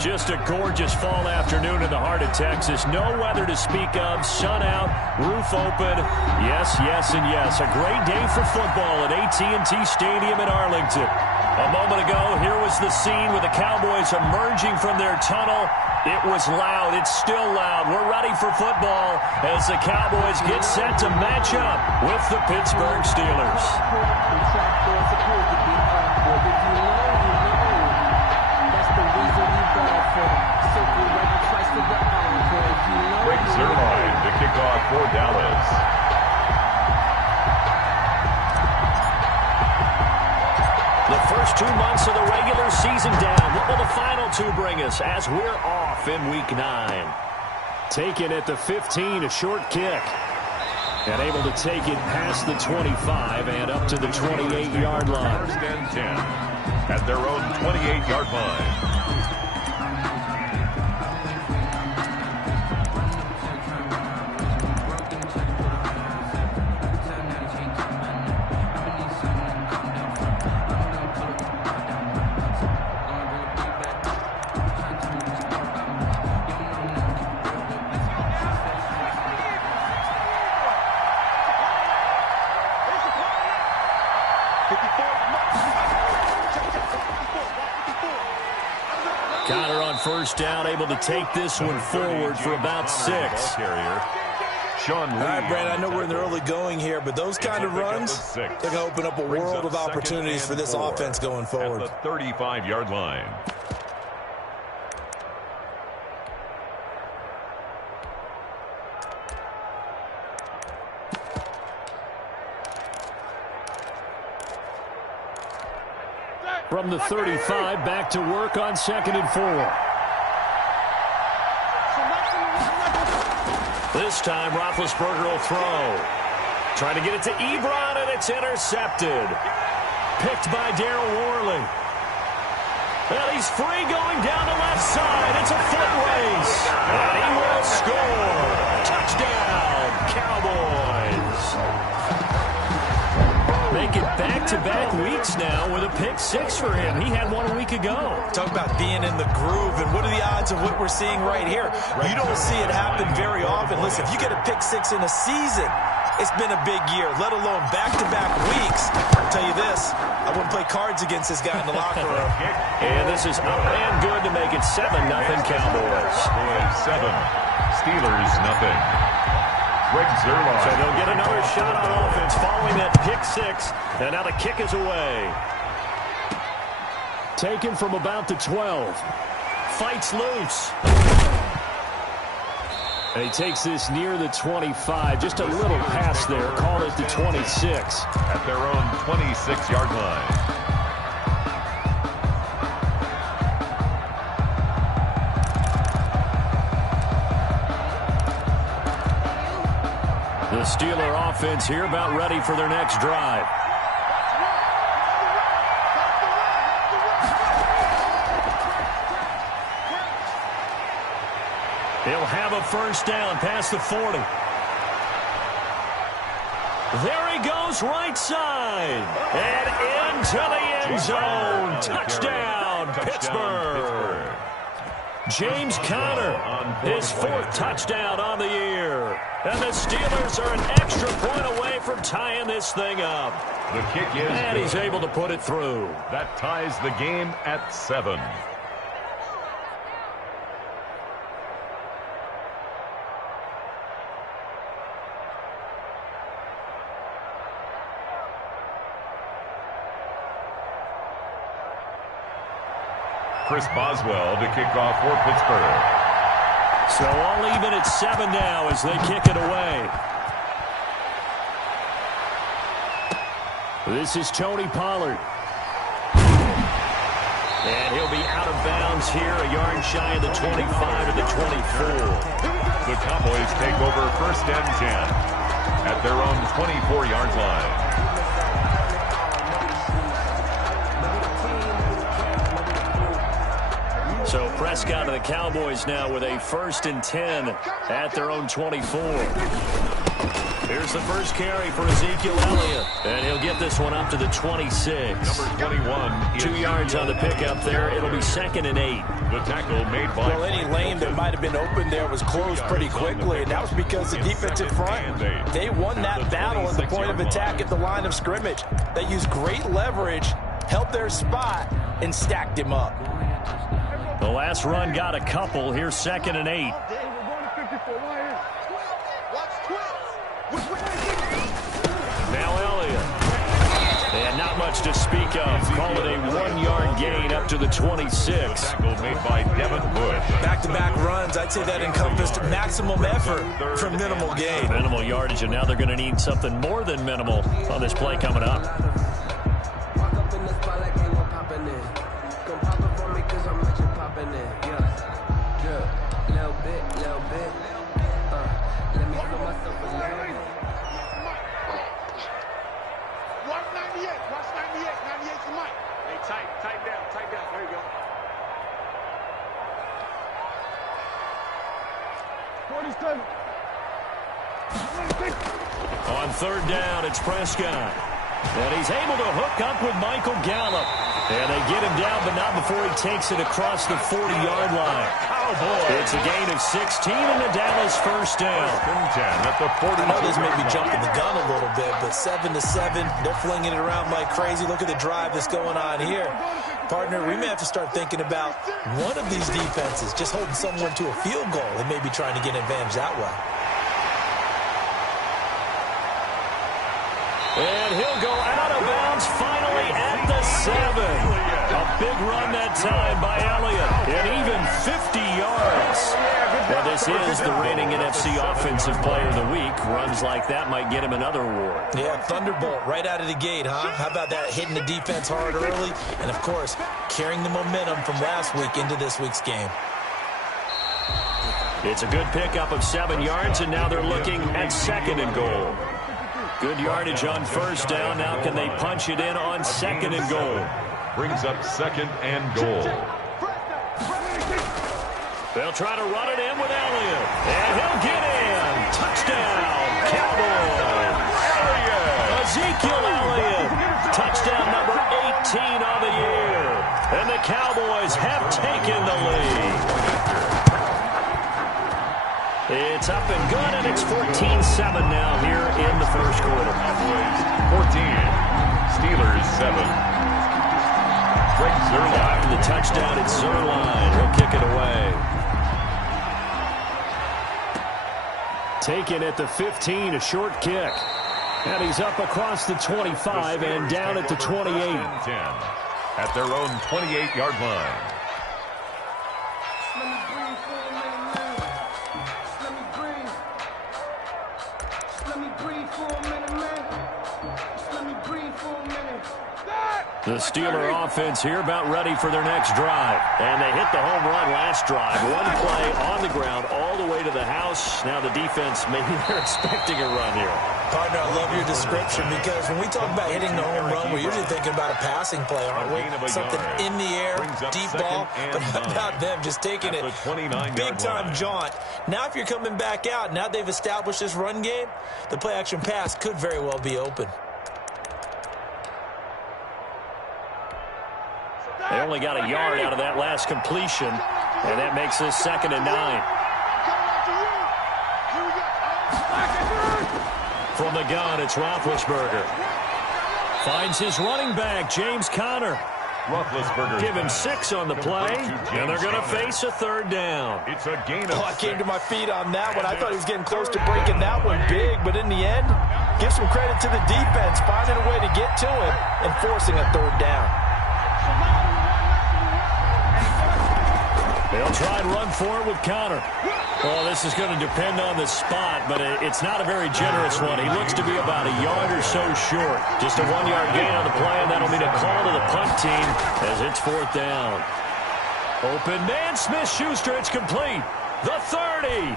Just a gorgeous fall afternoon in the heart of Texas. No weather to speak of. Sun out, roof open. Yes, yes, and yes. A great day for football at AT&T Stadium in Arlington. A moment ago, here was the scene with the Cowboys emerging from their tunnel. It was loud. It's still loud. We're ready for football as the Cowboys get set to match up with the Pittsburgh Steelers. Greg Zuerlein to kick off for Dallas. The first 2 months of the regular season down. What will the final two bring us as we're off in Week 9? Taken at the 15, a short kick. And able to take it past the 25 and up to the 28-yard line. First and 10 at their own 28-yard line. Connor on first down, able to take this one forward for about 6. Sean Lee. All right, Brad, I know we're in the early going here, but those kind of runs, they're going to open up a world of opportunities for this offense going forward. At the 35-yard line. From the 35, back to work on 2nd and 4. This time, Roethlisberger will throw. Trying to get it to Ebron, and it's intercepted. Picked by Darryl Worley. Well, he's free going down the left side. It's a foot race. And he will score. Touchdown, Cowboys. Make it back-to-back weeks now with a pick-6 for him. He had one a week ago. Talk about being in the groove, and what are the odds of what we're seeing right here? You don't see it happen very often. Listen, if you get a pick-6 in a season, it's been a big year, let alone back-to-back weeks. I'll tell you this, I wouldn't play cards against this guy in the locker room. And this is up and good to make it 7-0 Cowboys. 7. Steelers, nothing. Greg Zuerlein. So they'll get another shot on offense following that pick-6. And now the kick is away. Taken from about the 12. Fights loose. And he takes this near the 25. Just a little pass there. Call it the 26. At their own 26-yard line. The Steeler offense here about ready for their next drive. He'll have a first down past the 40. There he goes right side. And into the end zone. Touchdown, Pittsburgh. James Conner, his 4th touchdown on the year. And the Steelers are an extra point away from tying this thing up. The kick is and he's able to put it through. That ties the game at 7. Chris Boswell to kick off for Pittsburgh. So all even at 7 now as they kick it away. This is Tony Pollard. And he'll be out of bounds here, a yard shy of the 25 to the 24. The Cowboys take over first and 10 at their own 24-yard line. So Prescott of the Cowboys now with a 1st and 10 at their own 24. Here's the first carry for Ezekiel Elliott. And he'll get this one up to the 26. Number 21. 2 yards on the pickup there. It'll be 2nd and 8. The tackle made by... Well, any lane that might have been open there was closed pretty quickly, and that was because the defensive front, they won that battle at the point of attack at the line of scrimmage. They used great leverage, held their spot, and stacked him up. The last run got a couple. Here's 2nd and 8. Now Elliott. And not much to speak of. Call it a 1-yard gain up to the 26. Tackle made by Devin Bush. Back-to-back runs, I'd say that encompassed maximum effort for minimal gain. Minimal yardage, and now they're going to need something more than minimal on this play coming up. On 3rd down, it's Prescott. And he's able to hook up with Michael Gallup. And they get him down, but not before he takes it across the 40-yard line. It's a gain of 16 and the Dallas first down. At the 40. I know this may be jumping the gun a little bit, but 7-7, they're flinging it around like crazy. Look at the drive that's going on here. Partner, we may have to start thinking about one of these defenses just holding someone to a field goal and maybe trying to get an advantage that way. And he'll go out of bounds finally at the 7. A big run that time by Elliott. And even 50 yards. Well, this is the reigning NFC Offensive Player of the Week. Runs like that might get him another award. Yeah, Thunderbolt right out of the gate, huh? How about that, hitting the defense hard early? And, of course, carrying the momentum from last week into this week's game. It's a good pickup of 7 yards, and now they're looking at 2nd and goal. Good yardage on 1st down. Now can they punch it in on 2nd and goal? Brings up 2nd and goal. They'll try to run it in with Elliott. And he'll get in. Touchdown, Cowboys. Ezekiel Elliott. Touchdown number 18 on the year. And the Cowboys have taken the lead. It's up and good, and it's 14-7 now here in the first quarter. 14. Steelers 7. Greg Zuerlein. The touchdown, it's Zuerlein. He'll kick it away. Taken at the 15, a short kick. And he's up across the 25 and down at the 28. 10 at their own 28-yard line. The Steeler offense here about ready for their next drive. And they hit the home run last drive. One play on the ground all the way to the house. Now the defense, maybe they're expecting a run here. Partner, I love your description because when we talk about hitting the home run, we're usually thinking about a passing play, aren't we? Something in the air, deep ball. But how about them just taking it big-time jaunt? Now if you're coming back out, now they've established this run game, the play-action pass could very well be open. They only got a yard out of that last completion, and that makes this 2nd and 9. From the gun, it's Roethlisberger. Finds his running back, James Conner. Roethlisberger. Give him 6 on the play, and they're going to face a 3rd down. It's a gain of I came to my feet on that one. I thought he was getting close to breaking that one big, but in the end, give some credit to the defense, finding a way to get to him and forcing a 3rd down. They'll try and run for it with Conner. Well, this is going to depend on the spot, but it's not a very generous one. He looks to be about a yard or so short. Just a 1-yard gain on the play, and that'll mean a call to the punt team as it's 4th down. Open man, Smith-Schuster, it's complete. The 30,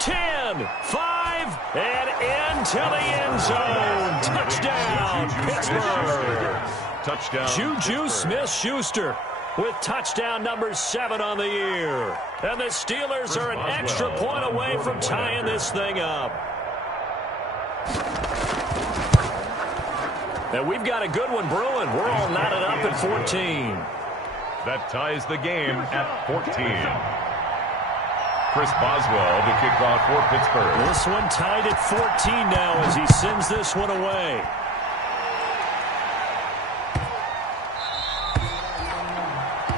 10, 5, and into the end zone. Touchdown, Pittsburgh. Touchdown. Juju Smith-Schuster with touchdown number 7 on the year. And the Steelers are an extra point away from tying this thing up. And we've got a good one brewing. We're all knotted up at 14. That ties the game at 14. Chris Boswell to kick off for Pittsburgh. This one tied at 14 now as he sends this one away.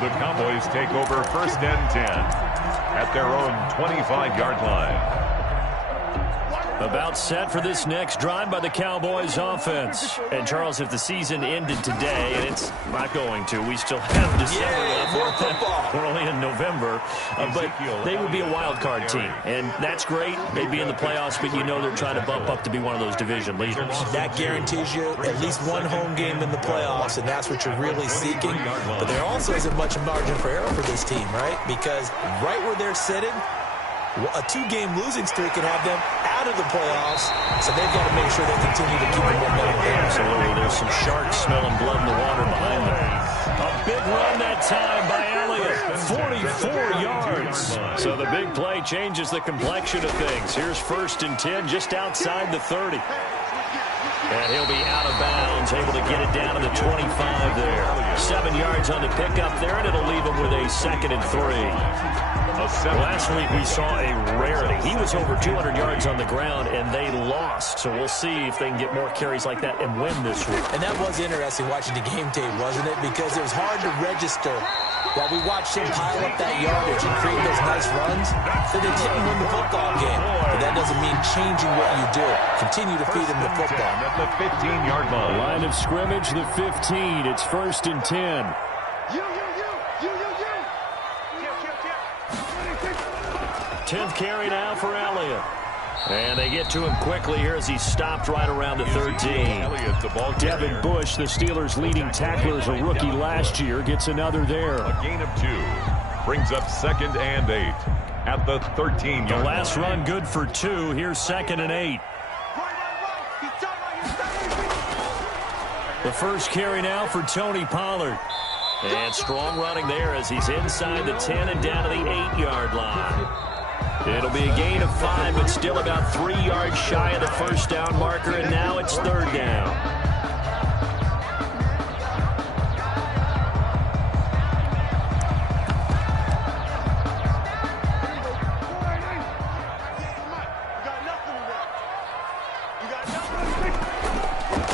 The Cowboys take over first and 10 at their own 25-yard line. About set for this next drive by the Cowboys offense. And, Charles, if the season ended today, and it's not going to, we still have December left. We're only in November. But they would be a wild card team. And that's great. They'd be in the playoffs, but you know they're trying to bump up to be one of those division leaders. That guarantees you at least one home game in the playoffs, and that's what you're really seeking. But there also isn't much margin for error for this team, right? Because right where they're sitting, a 2-game losing streak could have them out of the playoffs, so they've got to make sure they continue to keep the momentum there. Absolutely. There's some sharks smelling blood in the water behind them. A big run that time by Elliott. 44 yards. So the big play changes the complexion of things. Here's first and 10 just outside the 30. And he'll be out of bounds, able to get it down to the 25 there. 7 yards on the pickup there, and it'll leave him with a 2nd and 3. Last week we saw a rarity. He was over 200 yards on the ground, and they lost. So we'll see if they can get more carries like that and win this week. And that was interesting watching the game tape, wasn't it? Because it was hard to register while we watched him pile up that yardage and create those nice runs. So they didn't win the football game. But that doesn't mean changing what you do. Continue to feed him the football. At the 15-yard line. Line of scrimmage, the 15. It's first and 10. 10th carry now for Elliott. And they get to him quickly here as he stopped right around the 13. Devin Bush, the Steelers' leading tackler as a rookie last year, gets another there. A gain of 2. Brings up 2nd and 8 at the 13-yard line. The last run good for 2. Here's 2nd and 8. The first carry now for Tony Pollard. And strong running there as he's inside the 10 and down to the 8-yard line. It'll be a gain of 5, but still about 3 yards shy of the first down marker, and now it's 3rd down.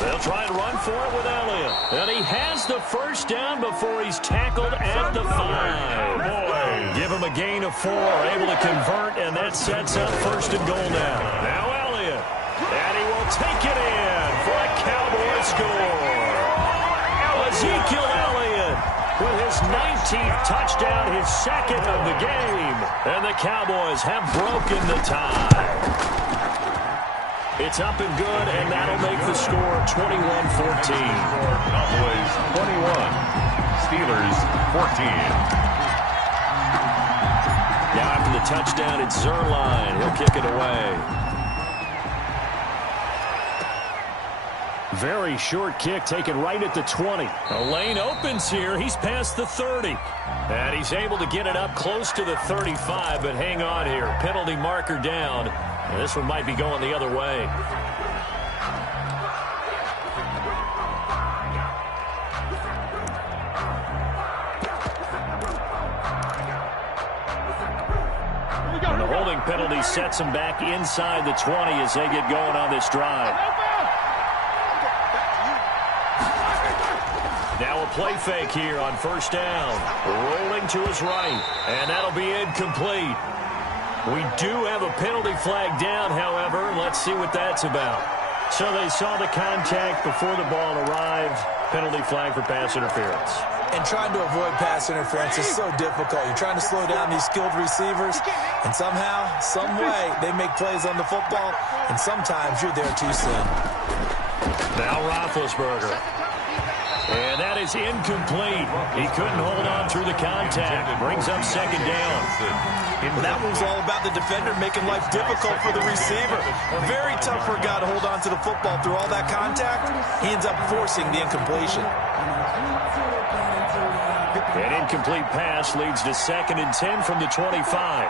They'll try and run for it with Elliott. And he has the first down before he's tackled at the 5. Give him a gain of 4, able to convert, and that sets up 1st and goal now. Now Elliott, and he will take it in for a Cowboy score. Ezekiel Elliott with his 19th touchdown, his 2nd of the game. And the Cowboys have broken the tie. It's up and good, and that'll make the score 21-14. Cowboys 21, Steelers 14. Now after the touchdown, it's Zerline. He'll kick it away. Very short kick taken right at the 20. A lane opens here. He's past the 30. And he's able to get it up close to the 35, but hang on here. Penalty marker down. And this one might be going the other way. And the holding penalty sets them back inside the 20 as they get going on this drive. Now a play fake here on first down. Rolling to his right, and that'll be incomplete. We do have a penalty flag down, however. Let's see what that's about. So they saw the contact before the ball arrived. Penalty flag for pass interference. And trying to avoid pass interference is so difficult. You're trying to slow down these skilled receivers, and somehow, some way, they make plays on the football, and sometimes you're there too soon. Now Roethlisberger. And that is incomplete. He couldn't hold on through the contact. Brings up 2nd down. That was all about the defender making life difficult for the receiver. Very tough for a guy to hold on to the football through all that contact. He ends up forcing the incompletion. An incomplete pass leads to 2nd and 10 from the 25.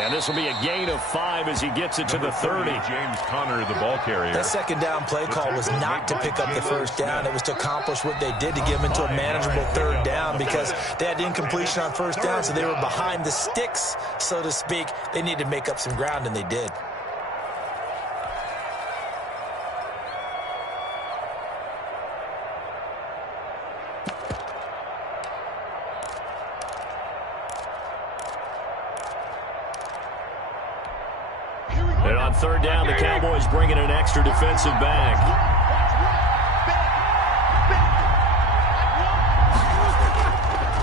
And this will be a gain of 5 as he gets it to the 30. James Conner, the ball carrier. That second down play call was not to pick up the first down. It was to accomplish what they did to get him into a manageable third down because they had incompletion on first down, so they were behind the sticks, so to speak. They needed to make up some ground, and they did. And on third down, the Cowboys bring in an extra defensive back.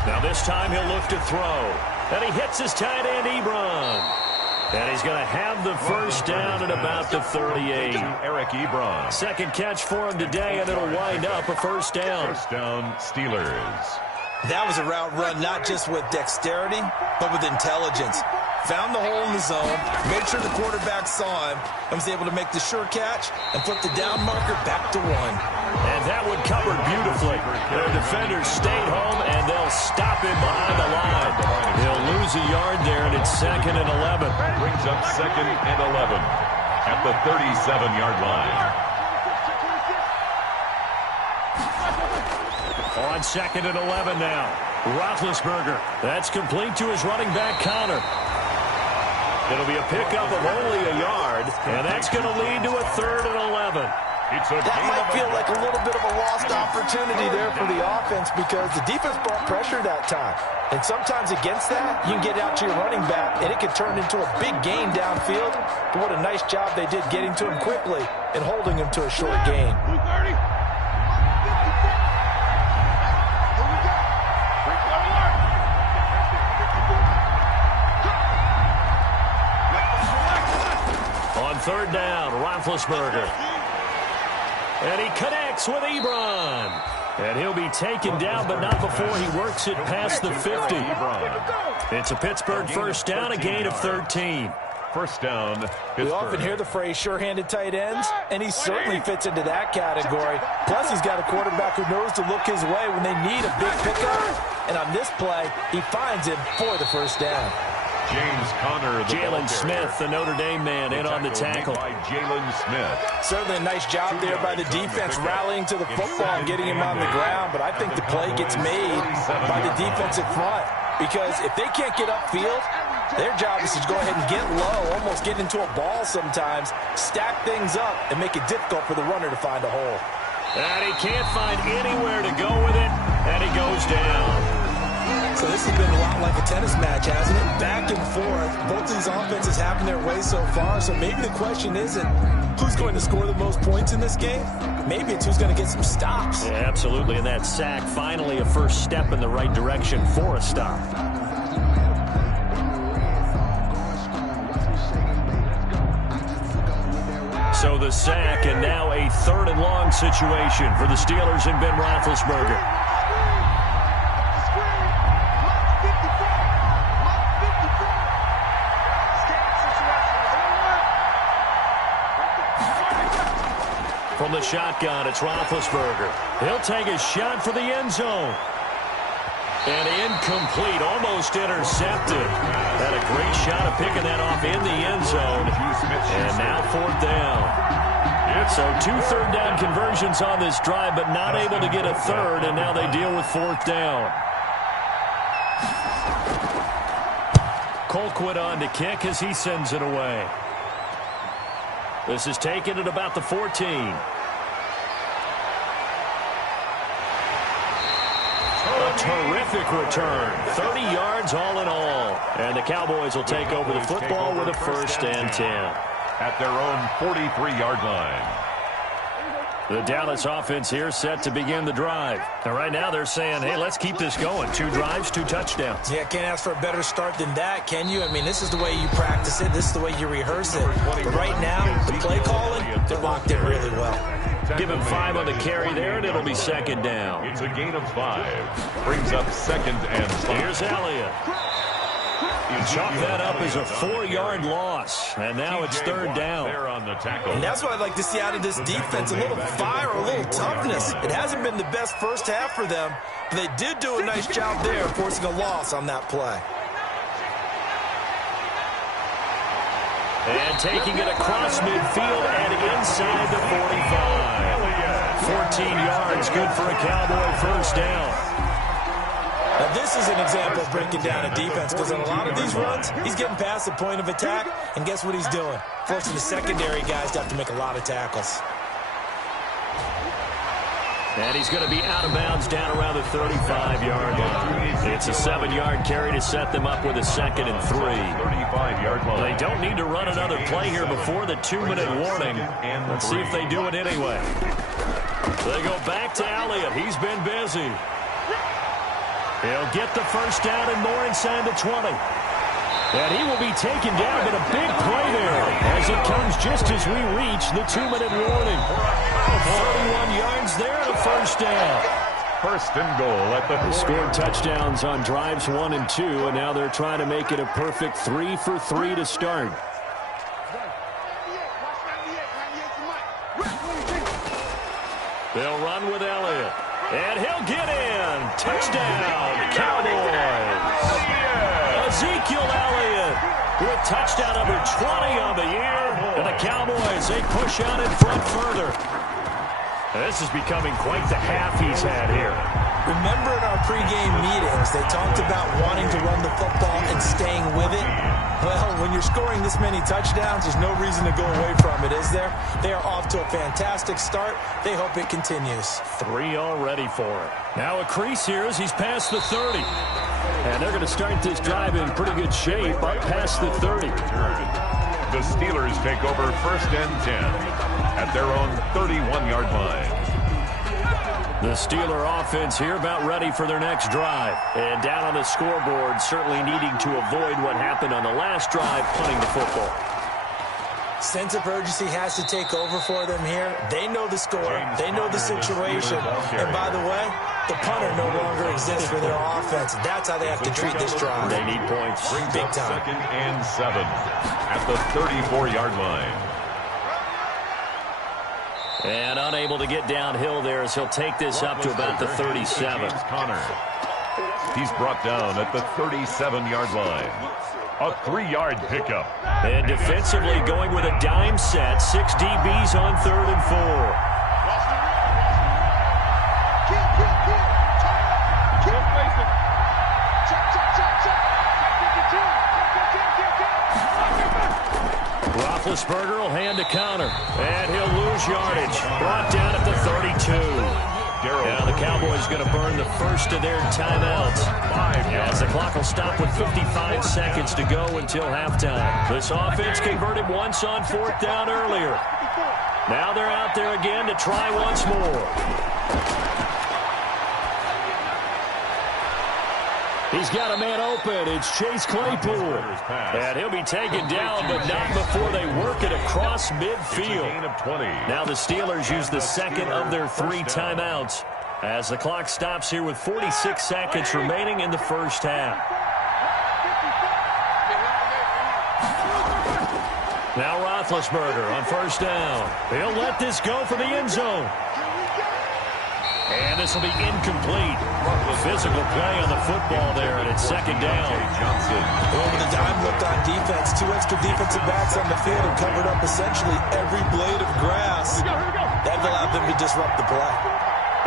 Now this time he'll look to throw. And he hits his tight end, Ebron. And he's going to have the first down at about the 38. Eric Ebron. Second catch for him today, and it'll wind up a first down. First down, Steelers. That was a route run not just with dexterity, but with intelligence. Found the hole in the zone, made sure the quarterback saw him, and was able to make the sure catch and flip the down marker back to 1. And that one covered beautifully. Their defenders stayed home, and they'll stop him behind the line. He'll lose a yard there, and it's 2nd and 11. Brings up 2nd and 11 at the 37-yard line. On 2nd and 11 now. Roethlisberger. That's complete to his running back, Conner. It'll be a pickup of only a yard, and that's going to lead to a 3rd and 11. That might feel like a little bit of a lost opportunity there for the offense because the defense brought pressure that time. And sometimes against that, you can get out to your running back, and it can turn into a big gain downfield. But what a nice job they did getting to him quickly and holding him to a short gain. On third down, Roethlisberger. And he connects with Ebron. And he'll be taken down, but not before he works it past the 50. It's a Pittsburgh first down, a gain of 13. First down, Pittsburgh. We often hear the phrase sure-handed tight ends, and he certainly fits into that category. Plus, he's got a quarterback who knows to look his way when they need a big pickup. And on this play, he finds him for the first down. James Conner, Jalen Smith, the Notre Dame man, in on the tackle. By Jalen Smith. Certainly a nice job there by the defense rallying to the football and getting him on the ground, but I think the play gets made by the defensive front because if they can't get upfield, their job is to go ahead and get low, almost get into a ball sometimes, stack things up, and make it difficult for the runner to find a hole. And he can't find anywhere to go with it, and he goes down. So this has been a lot like a tennis match, hasn't it? Back and forth. Both these offenses having their way so far. So maybe the question isn't who's going to score the most points in this game. Maybe it's who's going to get some stops. Yeah, absolutely. And that sack, finally a first step in the right direction for a stop. So the sack, and now a 3rd and long situation for the Steelers and Ben Roethlisberger. From the shotgun, it's Roethlisberger. He'll take a shot for the end zone. And incomplete, almost intercepted. Had a great shot of picking that off in the end zone. And now 4th down. So 2 third down conversions on this drive, but not able to get a 3rd, and now they deal with 4th down. Colquitt on to kick as he sends it away. This is taken at about the 14. A terrific return. 30 yards all in all. And the Cowboys will take over the football with a 1st and 10. At their own 43-yard line. The Dallas offense here set to begin the drive. And right now they're saying, hey, let's keep this going. 2 drives, 2 touchdowns. Yeah, can't ask for a better start than that, can you? I mean, this is the way you practice it. This is the way you rehearse it. But right now, the play calling, they're locked in really well. Give him 5 on the carry there, and it'll be 2nd down. It's a gain of 5. Brings up 2nd and 5. Here's Elliott. Chalk that up as a 4-yard loss, and now it's 3rd down. And that's what I'd like to see out of this defense, a little fire, a little toughness. It hasn't been the best first half for them, but they did do a nice job there forcing a loss on that play. And taking it across midfield and inside the 45. 14 yards, good for a Cowboy first down. Now, this is an example of breaking down a defense, because on a lot of these runs, he's getting past the point of attack, and guess what he's doing? Forcing the secondary guys to have to make a lot of tackles. And he's going to be out of bounds down around the 35-yard line. It's a 7-yard carry to set them up with a 2nd and 3. 35-yard line. They don't need to run another play here before the 2-minute warning. Let's see if they do it anyway. They go back to Elliott. He's been busy. He'll get the first down and more inside the 20. And he will be taken down, but a big play there as it comes just as we reach the 2-minute warning. 31 yards there and a first down. First and goal at the 40. They scored touchdowns on drives 1 and 2, and now they're trying to make it a perfect 3 for 3 to start. They'll run with Elliott. And he'll get in. Touchdown, Cowboys. Ezekiel Elliott with touchdown number 20 on the year. And the Cowboys, they push out in front further. This is becoming quite the half he's had here. Remember in our pregame meetings, they talked about wanting to run the football and staying with it? Well, when you're scoring this many touchdowns, there's no reason to go away from it, is there? They are off to a fantastic start. They hope it continues. 3 already for him. Now a crease here as he's past the 30. And they're going to start this drive in pretty good shape up past the 30. The Steelers take over 1st and 10 at their own 31-yard line. The Steeler offense here about ready for their next drive. And down on the scoreboard, certainly needing to avoid what happened on the last drive, punting the football. Sense of urgency has to take over for them here. They know the score. They know the situation. And by the way, the punter no longer exists for their offense. That's how they have to treat this drive. They need points. Big time. 2nd and 7 at the 34-yard line. And unable to get downhill there as he'll take this up to about the 37. Connor. He's brought down at the 37-yard line. A 3-yard pickup. And defensively going with a dime set. 6 DBs on 3rd and 4. Roethlisberger will hand to Connor. And he'll lose yardage. Brought down at the 32. Now the Cowboys going to burn the first of their timeouts. As the clock will stop with 55 seconds to go until halftime. This offense converted once on 4th down earlier. Now they're out there again to try once more. He's got a man open. It's Chase Claypool. And he'll be taken down, but not before they work it across midfield. Now the Steelers use the second of their 3 timeouts as the clock stops here with 46 seconds remaining in the first half. Now Roethlisberger on 1st down. He'll let this go for the end zone. And this will be incomplete. Physical play on the football there, and it's 2nd down. Well, with the dime looked on defense, 2 extra defensive backs on the field and covered up essentially every blade of grass. That allowed them to disrupt the play.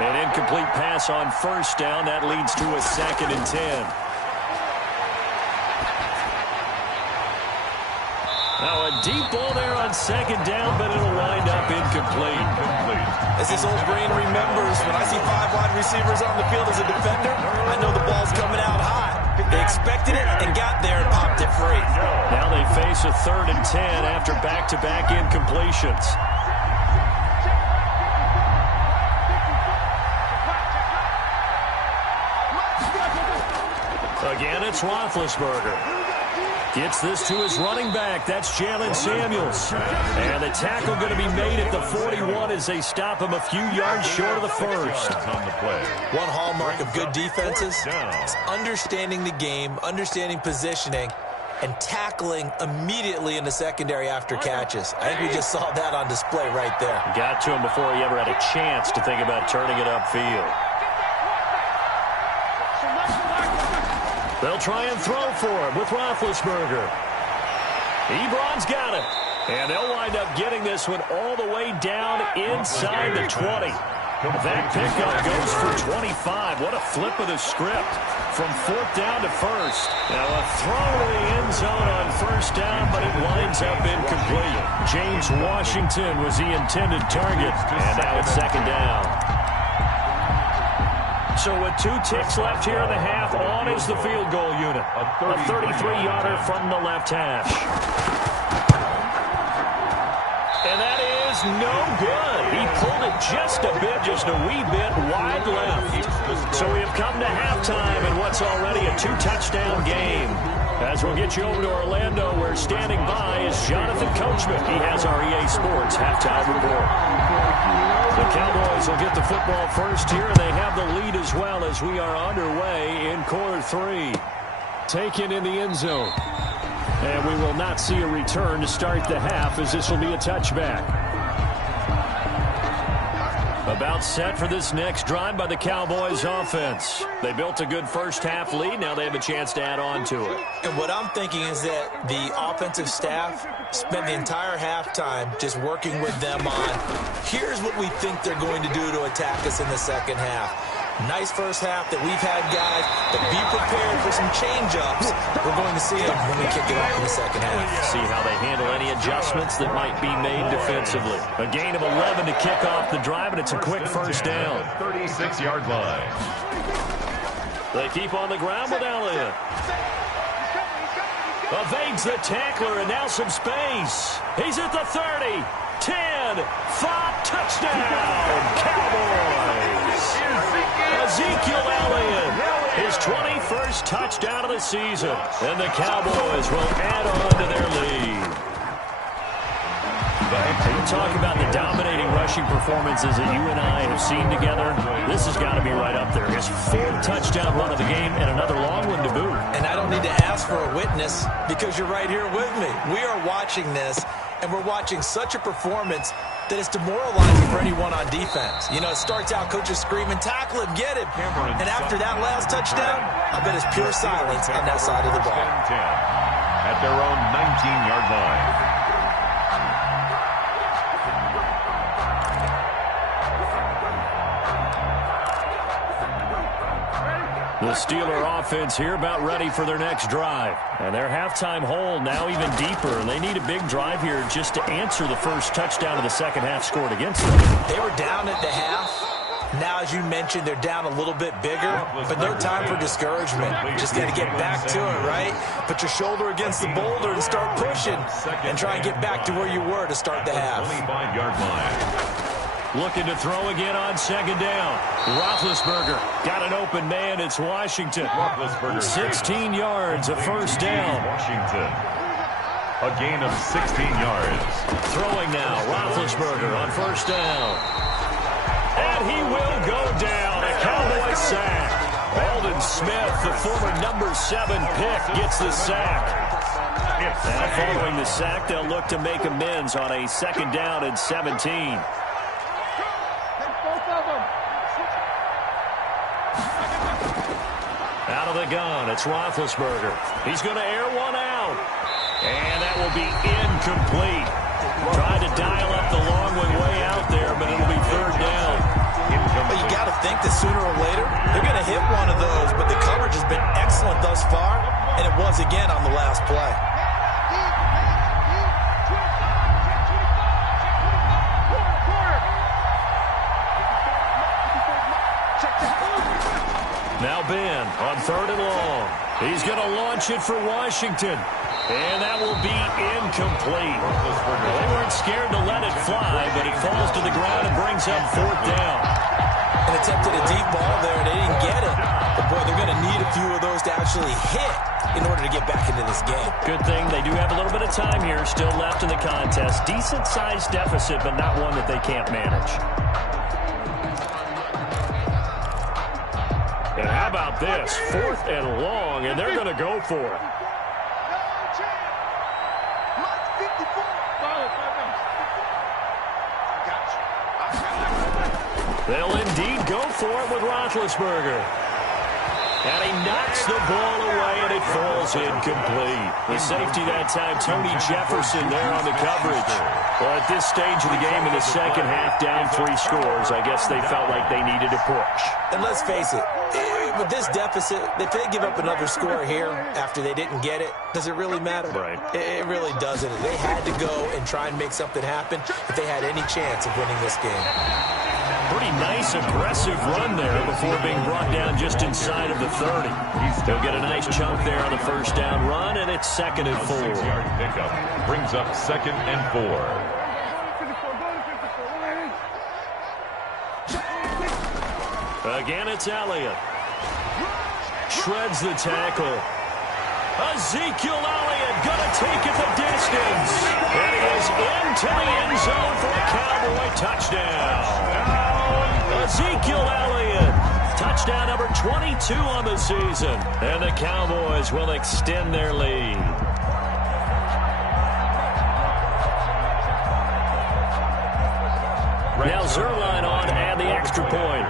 An incomplete pass on 1st down. That leads to a 2nd and 10. Now a deep ball there on 2nd down, but it'll wind up incomplete. As this old brain remembers, when I see 5 wide receivers on the field as a defender, I know the ball's coming out high. They expected it and got there and popped it free. Now they face a 3rd and 10 after back-to-back incompletions. Again, it's Roethlisberger. Gets this to his running back. That's Jalen Samuels. And the tackle going to be made at the 41 as they stop him a few yards short of the first. One hallmark of good defenses is understanding the game, understanding positioning, and tackling immediately in the secondary after catches. I think we just saw that on display right there. Got to him before he ever had a chance to think about turning it upfield. They'll try and throw for him with Roethlisberger. Ebron's got it. And they'll wind up getting this one all the way down inside the 20. That pickup goes for 25. What a flip of the script from 4th down to 1st. Now a throw to the end zone on 1st down, but it winds up incomplete. James Washington was the intended target. And now it's 2nd down. So with 2 ticks left here in the half, on is the field goal unit. A 33-yarder from the left hash. And that is no good. He pulled it just a bit, just a wee bit wide left. So we have come to halftime in what's already a 2-touchdown game. As we'll get you over to Orlando, where standing by is Jonathan Coachman. He has our EA Sports halftime report. The Cowboys will get the football first here, and they have the lead as well as we are underway in quarter 3. Taken in the end zone. And we will not see a return to start the half, as this will be a touchback. About set for this next drive by the Cowboys offense. They built a good first half lead. Now they have a chance to add on to it. And what I'm thinking is that the offensive staff spent the entire halftime just working with them on, here's what we think they're going to do to attack us in the second half. Nice first half that we've had, guys, but be prepared for some change-ups. We're going to see them when we kick it off in the second half. See how they handle any adjustments that might be made defensively. A gain of 11 to kick off the drive, and it's a quick first down. 36-yard line. They keep on the ground with Elliott. Evades the tackler, and now some space. He's at the 30, 10, 5, touchdown, Cowboys. Ezekiel Elliott, his 21st touchdown of the season, and the Cowboys will add on to their lead. You talk about the dominating rushing performances that you and I have seen together. This has got to be right up there. His 4th touchdown run of the game and another long one to boot. And I don't need to ask for a witness because you're right here with me. We are watching this, and we're watching such a performance that it's demoralizing for anyone on defense. You know, it starts out coaches screaming, tackle him, get him. And after that last touchdown, I bet it's pure silence on that side of the ball. At their own 19-yard line. The Steeler offense here about ready for their next drive. And their halftime hole now even deeper. And they need a big drive here just to answer the first touchdown of the second half scored against them. They were down at the half. Now, as you mentioned, they're down a little bit bigger, but no time for discouragement. Just got to get back to it, right? Put your shoulder against the boulder and start pushing and try and get back to where you were to start the half. 25-yard line. Looking to throw again on second down. Roethlisberger got an open man. It's Washington. 16 yards, a first down. Washington. A gain of 16 yards. Throwing now. Roethlisberger on first down. And he will go down. A Cowboy sack. Aldon Smith, the former number 7 pick, gets the sack. Now following the sack, they'll look to make amends on a second down and 17. Out of the gun, it's Roethlisberger. He's going to air one out. And that will be incomplete. Tried to dial up the long one way out there, but it'll be third down. But you got to think that sooner or later, they're going to hit one of those. But the coverage has been excellent thus far, and it was again on the last play. Now Ben on third and long. He's going to launch it for Washington. And that will be incomplete. They weren't scared to let it fly, but it falls to the ground and brings up fourth down. And attempted a deep ball there, and they didn't get it. But, boy, they're going to need a few of those to actually hit in order to get back into this game. Good thing they do have a little bit of time here still left in the contest. Decent-sized deficit, but not one that they can't manage. And how about this? Fourth and long, and they're going to go for it. They'll indeed go for it with Roethlisberger. And he knocks the ball away, and it falls incomplete. The safety that time, Tony Jefferson, there on the coverage. Well, at this stage of the game in the second half, down 3 scores, I guess they felt like they needed to push. And let's face it, with this deficit, if they give up another score here after they didn't get it, does it really matter? Right. It really doesn't. They had to go and try and make something happen if they had any chance of winning this game. Pretty nice, aggressive run there before being brought down just inside of the 30. He'll get a nice chunk there on the first down run, and it's 2nd and 4. 6-yard pickup brings up 2nd and 4. Again, it's Elliott. Shreds the tackle. Ezekiel Elliott gonna take it the distance. And he is into the end zone for a Cowboy touchdown. Ezekiel Elliott, touchdown number 22 on the season. And the Cowboys will extend their lead. Now Zerline on and the extra point.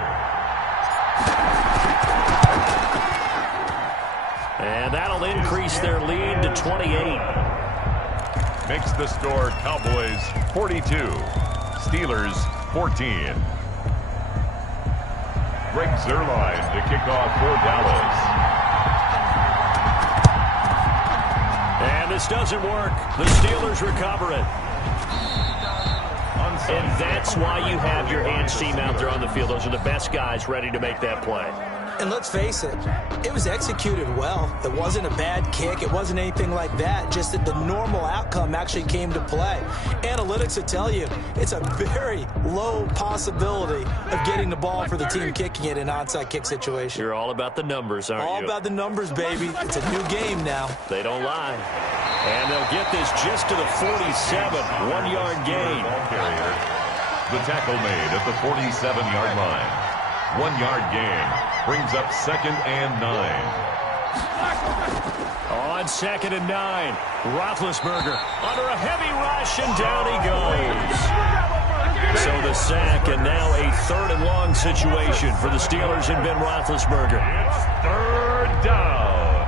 And that'll increase their lead to 28. Makes the score Cowboys 42, Steelers 14. Greg Zerline to kick off for Dallas. And this doesn't work. The Steelers recover it. And that's why you have your hands team out there on the field. Those are the best guys ready to make that play. And let's face it, it was executed well. It wasn't a bad kick. It wasn't anything like that. Just that the normal outcome actually came to play. Analytics will tell you it's a very low possibility of getting the ball for the team kicking it in an onside kick situation. You're all about the numbers, aren't you? All about the numbers, baby. It's a new game now. They don't lie. And they'll get this just to the 47, 1-yard gain. The tackle made at the 47-yard line. 1-yard gain brings up 2nd and 9. On 2nd and 9, Roethlisberger under a heavy rush, and down he goes. So the sack, and now a 3rd and long situation for the Steelers and Ben Roethlisberger. It's 3rd down.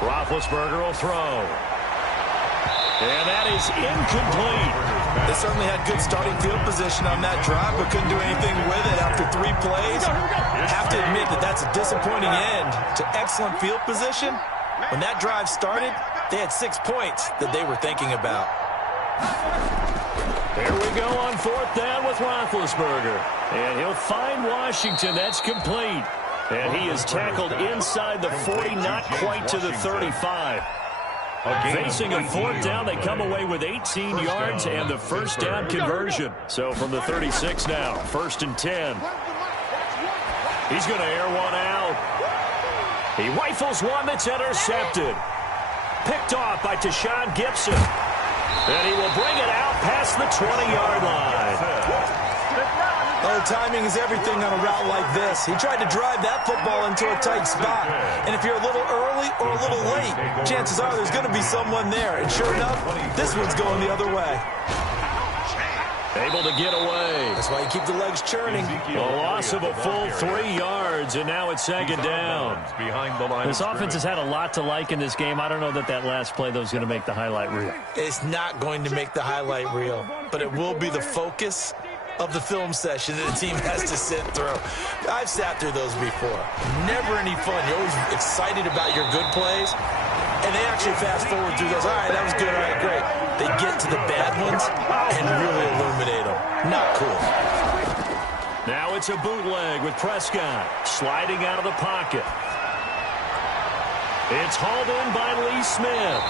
Roethlisberger will throw. And that is incomplete. They certainly had good starting field position on that drive, but couldn't do anything with it after 3 plays. Have to admit that that's a disappointing end to excellent field position. When that drive started, they had 6 points that they were thinking about. Here we go on 4th down with Roethlisberger. And he'll find Washington. That's complete. And he is tackled inside the 40, not quite to the 35. Facing a 4th down, they come away with 18 yards and the first down conversion. So from the 36 now, 1st and 10. He's going to air one out. He rifles one that's intercepted. Picked off by Tashawn Gibson. And he will bring it out past the 20-yard line. Oh, timing is everything on a route like this. He tried to drive that football into a tight spot. And if you're a little early or a little late, chances are there's going to be someone there. And sure enough, this one's going the other way. Able to get away. That's why you keep the legs churning. A loss of a full 3 yards, and now it's 2nd down. This offense has had a lot to like in this game. I don't know that last play, though, is going to make the highlight reel. It's not going to make the highlight reel, but it will be the focus of the film session that the team has to sit through. I've sat through those before. Never any fun. You're always excited about your good plays, and they actually fast forward through those. All right, that was good. All right, great. They get to the bad ones and really illuminate them. Not cool. Now it's a bootleg with Prescott sliding out of the pocket. It's hauled in by Lee Smith.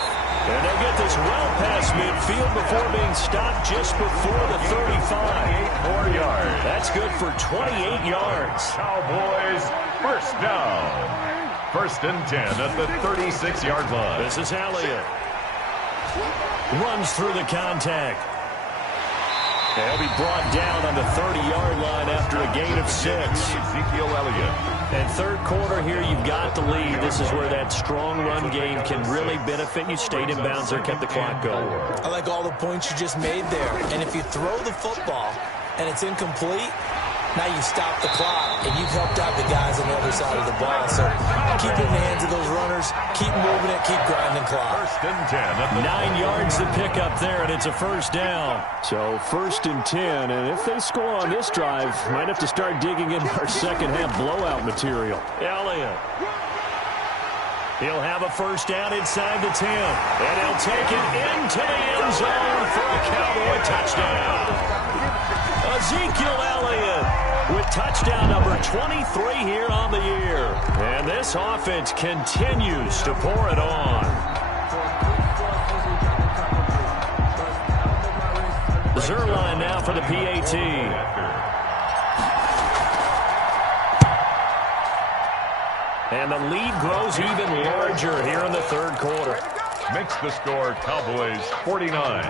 And they'll get this well past midfield before being stopped just before the 35. 4 yards. That's good for 28 yards. Cowboys, 1st down. 1st and 10 at the 36-yard line. This is Elliott. Runs through the contact. They'll be brought down on the 30-yard line after a gain of 6. Ezekiel Elliott. And 3rd quarter here, you've got the lead. This is where that strong run game can really benefit you. Stayed in bounds there, kept the clock going. I like all the points you just made there. And if you throw the football and it's incomplete, Now you stop the clock, and you've helped out the guys on the other side of the ball. So keep it in the hands of those runners, keep moving it, keep grinding clock. First and 10. 9 yards to pick up there, and it's a first down. So first and 10, and if they score on this drive, might have to start digging into our second-half blowout material. Elliott. He'll have a first down inside the 10, and he'll take it into the end zone for a Cowboy touchdown. Ezekiel Elliott with touchdown number 23 here on the year. And this offense continues to pour it on. Zerline now for the PAT. And the lead grows even larger here in the third quarter. Makes the score Cowboys 49,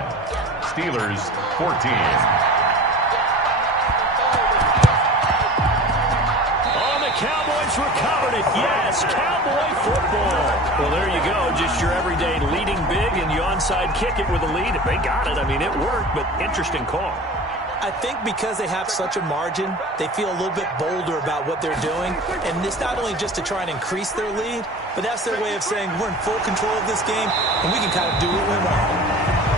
Steelers 14. Cowboys recovered it. Yes, Cowboy football. Well, there you go. Just your everyday leading big, and you onside kick it with a lead. They got it. I mean, it worked, but interesting call. I think because they have such a margin, they feel a little bit bolder about what they're doing. And it's not only just to try and increase their lead, but that's their way of saying we're in full control of this game, and we can kind of do what we want.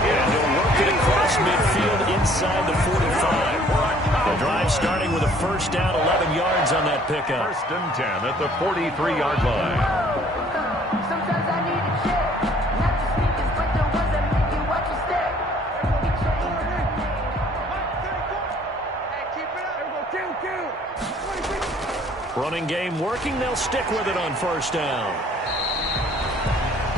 And he'll work it across midfield inside the 45. The drive starting with a first down, 11 yards on that pickup. First and 10 at the 43-yard line. Sometimes I need a check. Not the sneakers, but the ones that make you watch your step. Running game working. They'll stick with it on first down.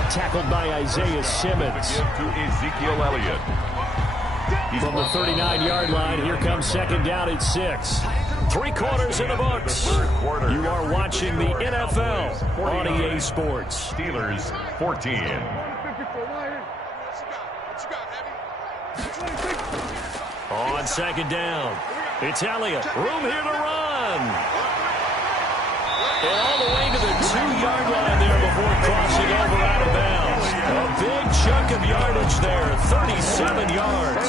Tackled by Isaiah Simmons. Give to Ezekiel Elliott. From the 39-yard line, here comes second down at 6. 3 quarters in the books. You are watching the NFL on EA Sports. Steelers 14. On second down, it's Elliott. Room here to run. And all the way to the 2-yard line there before crossing over out of bounds. A big chunk of yardage there, 37 yards.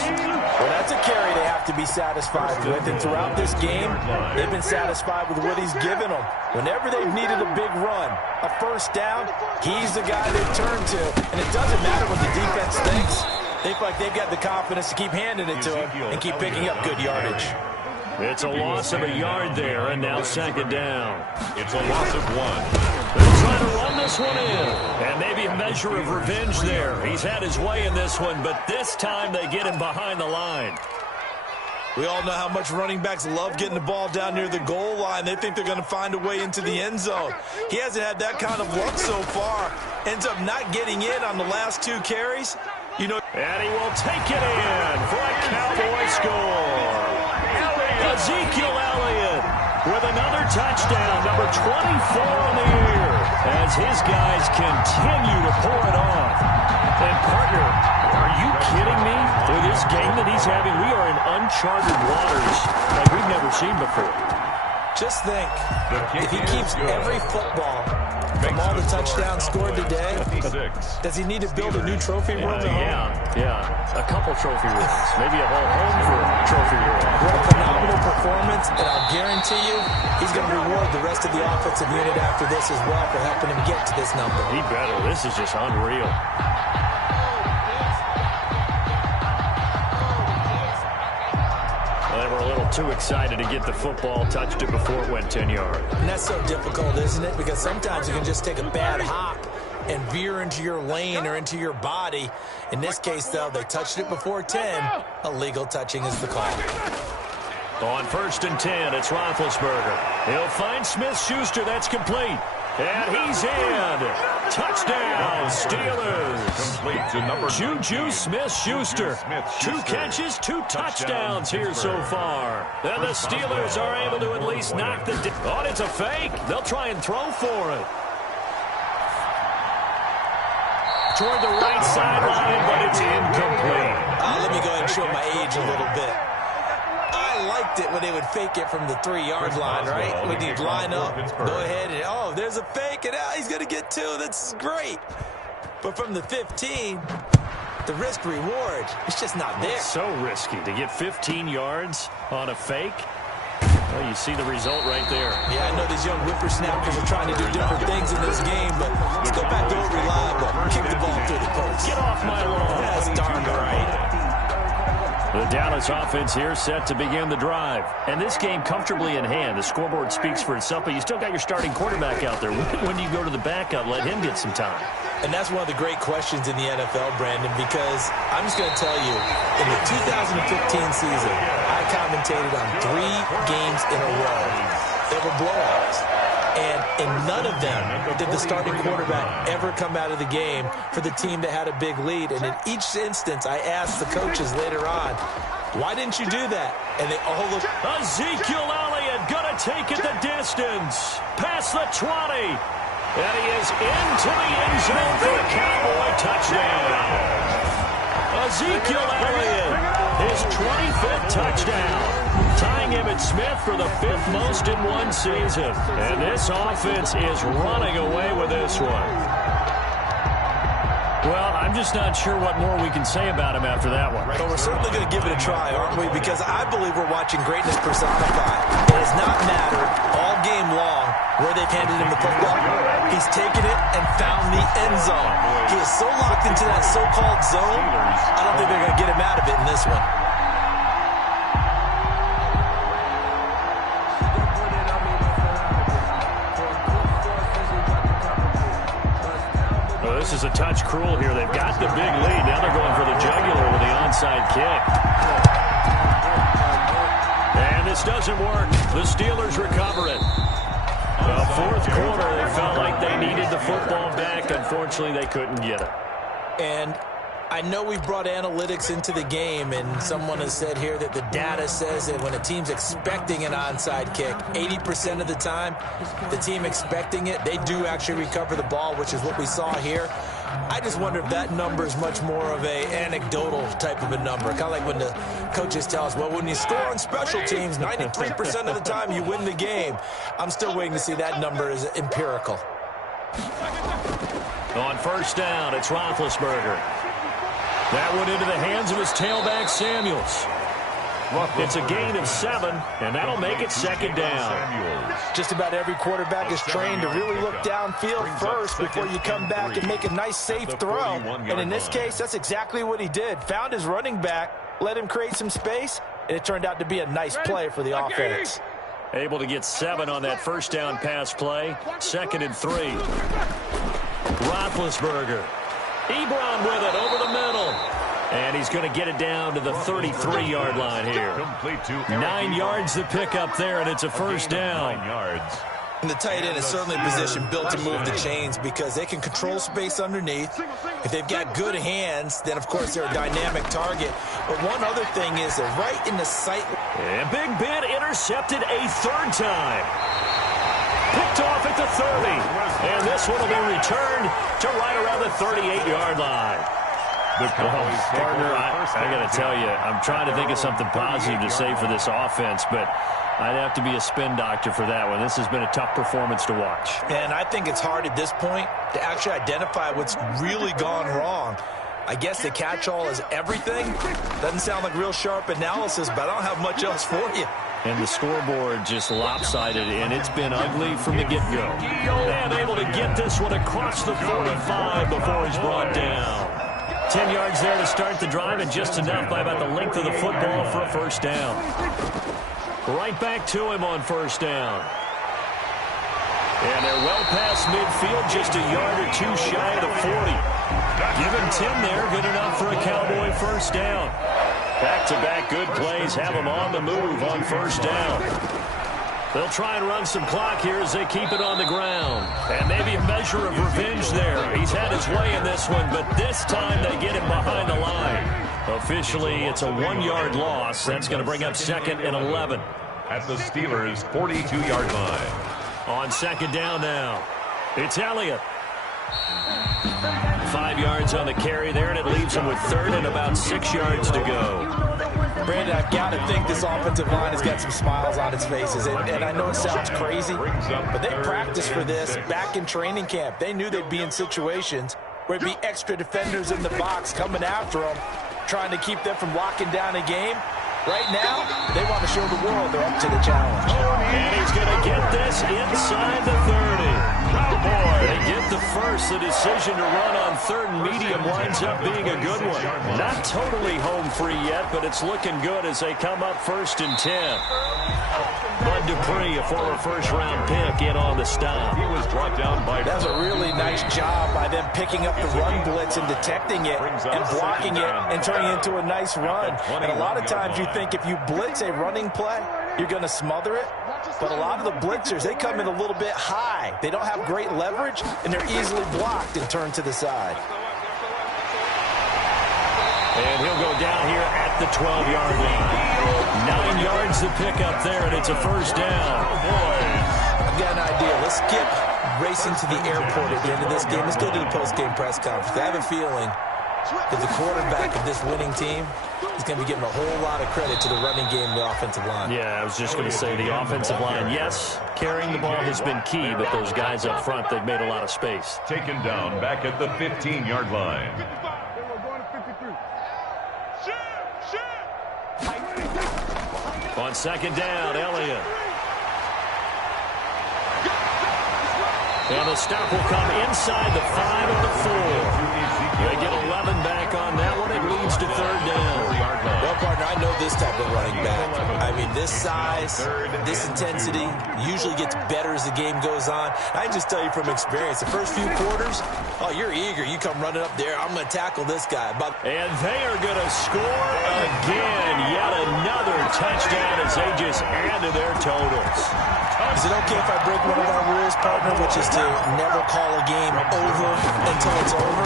Well, that's a carry they have to be satisfied with. And throughout this game, they've been satisfied with what he's given them. Whenever they've needed a big run, a first down, he's the guy they turn to. And it doesn't matter what the defense thinks. They feel like they've got the confidence to keep handing it to him and keep picking up good yardage. It's a loss of a yard there, and now second down. It's a loss of 1. They're trying to run this one in, and maybe a measure of revenge there. He's had his way in this one, but this time they get him behind the line. We all know how much running backs love getting the ball down near the goal line. They think they're going to find a way into the end zone. He hasn't had that kind of luck so far. Ends up not getting in on the last 2 carries. You know, and he will take it in for a Cowboy score. Ezekiel Elliott with another touchdown, number 24 on the year, as his guys continue to pour it on. And, partner, are you kidding me? With this game that he's having, we are in uncharted waters like we've never seen before. Just think, if he keeps every football from all the touchdowns scored today, does he need to build a new trophy room at home? Yeah, a couple trophy rooms, maybe a whole home for a trophy room. What a phenomenal performance, and I'll guarantee you he's going to reward the rest of the offensive unit after this as well for helping him get to this number. He better. This is just unreal. Well, they were a little too excited to get the football, touched it before it went 10 yards. And that's so difficult, isn't it? Because sometimes you can just take a bad hop and veer into your lane or into your body. In this case, though, they touched it before 10. Illegal touching is the call. On first and 10, it's Roethlisberger. He'll find Smith-Schuster. That's complete. And he's in. Touchdown, Steelers. Complete to number Juju Smith-Schuster. 2 catches, 2 touchdowns here so far. And the Steelers are able to at least knock the... Oh, it's a fake. They'll try and throw for it. Toward the right sideline, but it's incomplete. Let me go ahead and show my age a little bit. I liked it when they would fake it from the 3-yard line, right? When you'd line up, go ahead and, oh, there's a fake, and he's going to get 2. That's great. But from the 15, the risk-reward, it's just not there. It's so risky to get 15 yards on a fake. Well, you see the result right there. Yeah, I know these young whippersnappers are trying to do different things in this game, but let's go back to what we reliable. Kick the ball through the post. Get off my lawn. That's darn right. The Dallas offense here set to begin the drive. And this game comfortably in hand. The scoreboard speaks for itself, but you still got your starting quarterback out there. When do you go to the backup? Let him get some time. And that's one of the great questions in the NFL, Brandon, because I'm just going to tell you, in the 2015 season, I commentated on 3 games in a row. They were blowouts. And in none of them did the starting quarterback ever come out of the game for the team that had a big lead. And in each instance, I asked the coaches later on, why didn't you do that? And they all looked. Ezekiel Elliott gonna take it the distance. Past the 20. And he is into the end zone for a Cowboy touchdown. Ezekiel Elliott, his 25th touchdown. Tying Emmitt Smith for the 5th most in one season. And this offense is running away with this one. Well, I'm just not sure what more we can say about him after that one. But we're certainly going to give it a try, aren't we? Because I believe we're watching greatness personified. It has not mattered all game long where they've handed him the football. He's taken it and found the end zone. He is so locked into that so-called zone, I don't think they're going to get him out of it in this one. This is a touch cruel here. They've got the big lead. Now they're going for the jugular with the onside kick. And this doesn't work. The Steelers recover it. The fourth quarter, they felt like they needed the football back. Unfortunately, they couldn't get it. And I know we've brought analytics into the game, and someone has said here that the data says that when a team's expecting an onside kick, 80% of the time, the team expecting it, they do actually recover the ball, which is what we saw here. I just wonder if that number is much more of a anecdotal type of a number. Kind of like when the coaches tell us, well, when you score on special teams, 93% of the time you win the game. I'm still waiting to see that number is empirical. On first down, it's Roethlisberger. That went into the hands of his tailback, Samuels. It's a gain of 7, and that'll make it second down. Just about every quarterback is trained to really look downfield first before you come back and make a nice, safe throw. And in this case, that's exactly what he did. Found his running back, let him create some space, and it turned out to be a nice play for the offense. Able to get 7 on that first down pass play. 2nd and 3. Roethlisberger. Ebron with it over the middle. And he's going to get it down to the 33-yard line here. 9 yards to pick up there, and it's a first down. 9 yards. And the tight end is certainly a position built to move the chains because they can control space underneath. If they've got good hands, then, of course, they're a dynamic target. But one other thing is they're right in the sight. And Big Ben intercepted a 3rd time. Picked off at the 30. And this one will be returned to right around the 38-yard line. Partner, I got to tell you, I'm trying to think of something positive to say for this offense, but I'd have to be a spin doctor for that one. This has been a tough performance to watch. And I think it's hard at this point to actually identify what's really gone wrong. I guess the catch-all is everything. Doesn't sound like real sharp analysis, but I don't have much else for you. And the scoreboard just lopsided, and it's been ugly from the get-go. And able to get this one across the 45 before he's brought down. 10 yards there to start the drive, and just enough by about the length of the football for a first down. Right back to him on first down. And they're well past midfield, just a yard or 2 shy of the 40. Give him 10 there, good enough for a Cowboy first down. Back-to-back good plays have him on the move on first down. They'll try and run some clock here as they keep it on the ground. And maybe a measure of revenge there. He's had his way in this one, but this time they get him behind the line. Officially, it's a 1-yard loss. That's going to bring up 2nd and 11. At the Steelers' 42-yard line. On second down now, it's Elliott. 5 yards on the carry there, and it leaves him with 3rd and about 6 yards to go. Brandon, I've got to think this offensive line has got some smiles on its faces. And I know it sounds crazy, but they practiced for this back in training camp. They knew they'd be in situations where it'd be extra defenders in the box coming after them, trying to keep them from locking down a game. Right now, they want to show the world they're up to the challenge. And he's going to get this inside the 30. Cowboy. They get the first. The decision to run on third and medium winds up being a good one. Not totally home free yet, but it's looking good as they come up 1st and 10. Bud Dupree, a former first-round pick, in on the stop. He was brought down by... That's a really nice job by them picking up the run blitz and detecting it and blocking it and turning it into a nice run. And a lot of times you think if you blitz a running play, you're going to smother it. But a lot of the blitzers, they come in a little bit high. They don't have great leverage, and they're easily blocked and turned to the side. And he'll go down here at the 12-yard line. 9 yards to pick up there, and it's a first down. I've got an idea. Let's skip racing to the airport at the end of this game. Let's go to the post-game press conference. I have a feeling that the quarterback of this winning team is going to be giving a whole lot of credit to the running game and the offensive line. Yeah, I was just going to say the offensive line, yes, carrying the ball has been key, but those guys up front, they've made a lot of space. Taken down back at the 15-yard line. On second down, Elliott. And the stop will come inside the 5 of the 4. They get 11 back on that one. It leads to third down. Well, partner, I know this type of running back. I mean, this size, this intensity usually gets better as the game goes on. I can just tell you from experience, the first few quarters, oh, you're eager. You come running up there. I'm going to tackle this guy. And they are going to score again. Yet another touchdown as they just add to their totals. Is it okay if I break one of our rules, partner, which is to never call a game over until it's over?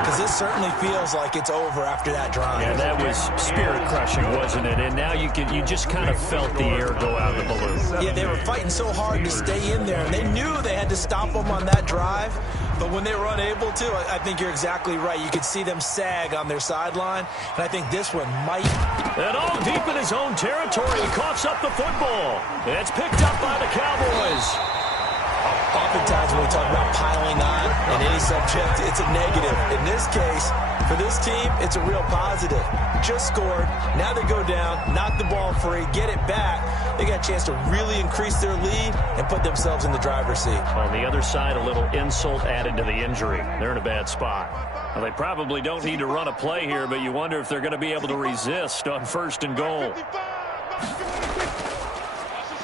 Because this certainly feels like it's over after that drive. Yeah, that was spirit-crushing, wasn't it? And now you just kind of felt the air go out of the balloon. Yeah, they were fighting so hard to stay in there, and they knew they had to stop them on that drive. But when they were unable to, I think you're exactly right. You could see them sag on their sideline, and I think this one might. And all deep in his own territory, he coughs up the football. And it's picked up by the Cowboys. Oftentimes when we talk about piling on in any subject, it's a negative. In this case, for this team, it's a real positive. Just scored. Now they go down, knock the ball free, get it back. They got a chance to really increase their lead and put themselves in the driver's seat. On the other side, a little insult added to the injury. They're in a bad spot. Well, they probably don't need to run a play here, but you wonder if they're going to be able to resist on 1st and goal.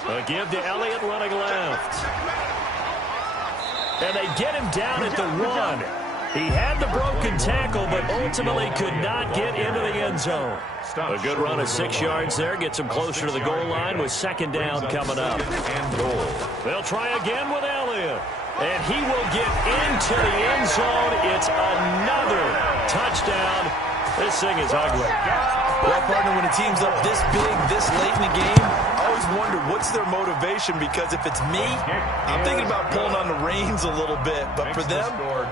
A give to Elliott running left. And they get him down at the 1. He had the broken tackle, but ultimately could not get into the end zone. A good run of 6 yards there. Gets him closer to the goal line with second down coming up. They'll try again with Elliott. And he will get into the end zone. It's another touchdown. This thing is ugly. Well, partner, when a team's up this big, this late in the game, I always wonder what's their motivation, because if it's me, I'm thinking about pulling on the reins a little bit. But for them,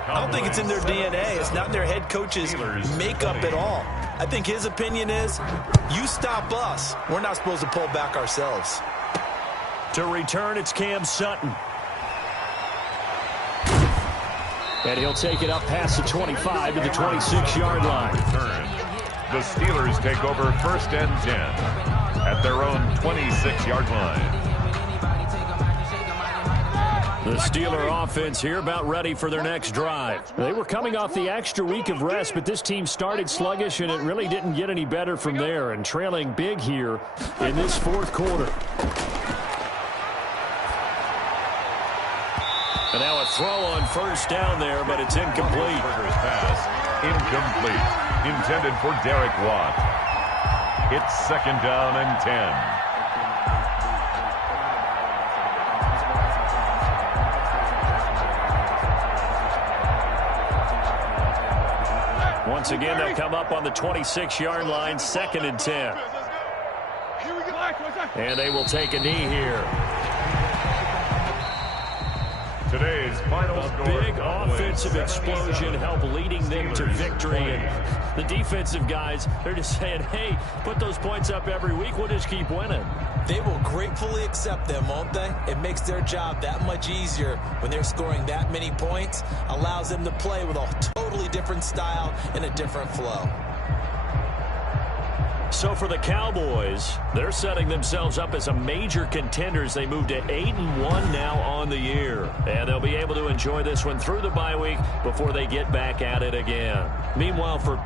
I don't think it's in their DNA. It's not in their head coach's makeup at all. I think his opinion is, you stop us, we're not supposed to pull back ourselves. To return, it's Cam Sutton. And he'll take it up past the 25 to the 26-yard line. The Steelers take over 1st and 10 at their own 26-yard line. The Steeler offense here about ready for their next drive. They were coming off the extra week of rest, but this team started sluggish, and it really didn't get any better from there, and trailing big here in this 4th quarter. And now a throw on 1st down there, but it's incomplete. Pass incomplete. Intended for Derek Watt. It's 2nd down and 10. Once again, they'll come up on the 26-yard line, 2nd and 10. And they will take a knee here. Today's final score. Big offensive explosion help leading them to victory. And the defensive guys, they're just saying, hey, put those points up every week. We'll just keep winning. They will gratefully accept them, won't they? It makes their job that much easier when they're scoring that many points. Allows them to play with a totally different style and a different flow. So for the Cowboys, they're setting themselves up as a major contender as they move to 8-1 now on the year. And they'll be able to enjoy this one through the bye week before they get back at it again. Meanwhile, for